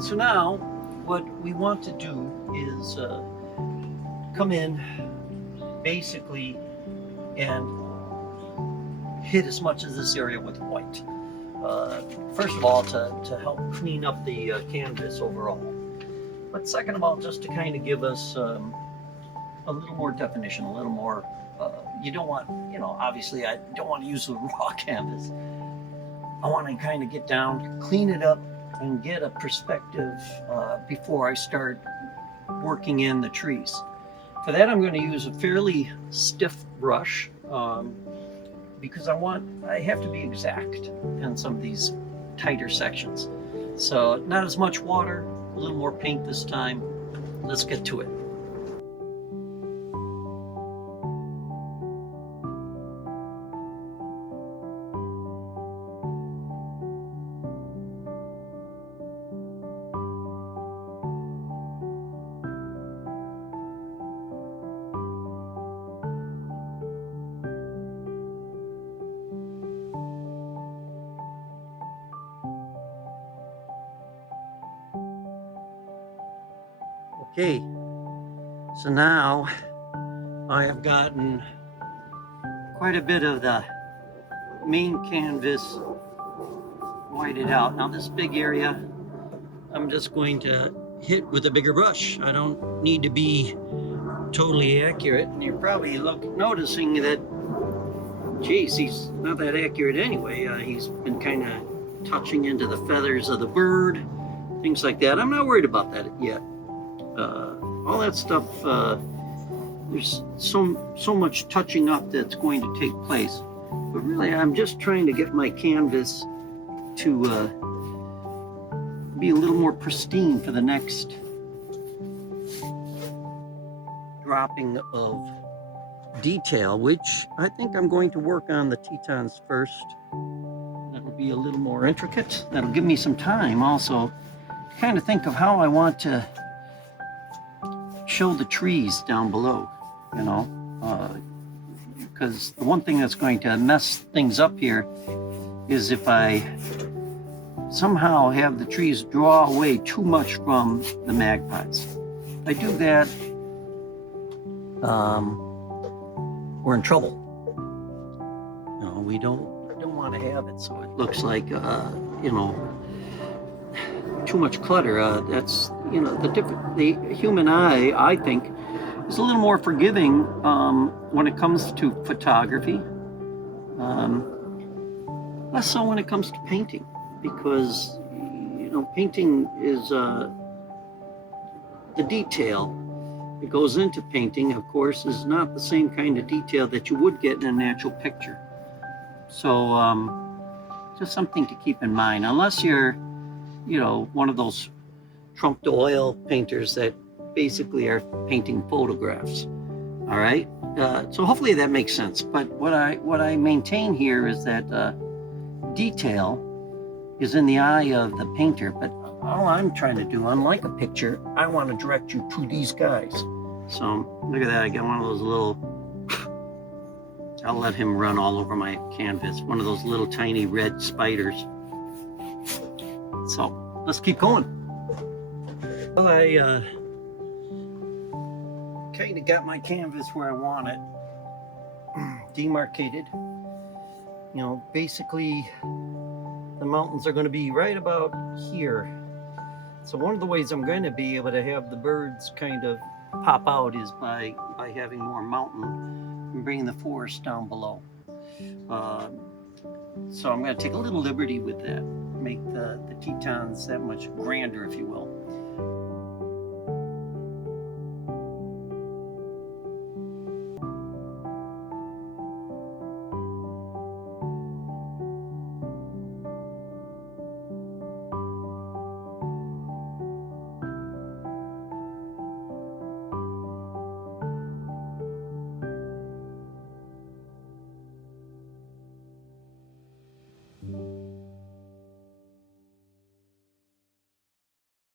So now what we want to do is come in basically and hit as much of this area with white. First of all, to help clean up the canvas overall. But second of all, just to kind of give us a little more definition, a little more, you don't want, obviously I don't want to use the raw canvas. I want to kind of get down, clean it up, and get a perspective before I start working in the trees. For that, I'm going to use a fairly stiff brush because I have to be exact in some of these tighter sections. So not as much water, a little more paint this time. Let's get to it. Okay, so now I have gotten quite a bit of the main canvas whited out. Now this big area, I'm just going to hit with a bigger brush. I don't need to be totally accurate. And you're probably noticing that, geez, he's not that accurate anyway. He's been kind of touching into the feathers of the bird, things like that. I'm not worried about that yet. All that stuff, there's so much touching up that's going to take place. But really, I'm just trying to get my canvas to be a little more pristine for the next dropping of detail, which I think I'm going to work on the Tetons first. That'll be a little more intricate. That'll give me some time also to kind of think of how I want to show the trees down below, because the one thing that's going to mess things up here is if I somehow have the trees draw away too much from the magpies. If I do that, we're in trouble. We don't want to have it so it looks like too much clutter. That's the human eye, I think, is a little more forgiving when it comes to photography, less so when it comes to painting, because painting is the detail that goes into painting, of course, is not the same kind of detail that you would get in a natural picture. So just something to keep in mind, unless you're one of those trumped oil painters that basically are painting photographs. All right, so hopefully that makes sense. But what I maintain here is that detail is in the eye of the painter. But all I'm trying to do, unlike a picture, I want to direct you to these guys. So look at that. I got one of those little. I'll let him run all over my canvas. One of those little tiny red spiders. So let's keep going. Well, I kind of got my canvas where I want it, demarcated. Basically the mountains are going to be right about here. So one of the ways I'm going to be able to have the birds kind of pop out is by having more mountain and bringing the forest down below. So I'm going to take a little liberty with that, make the Tetons that much grander, if you will.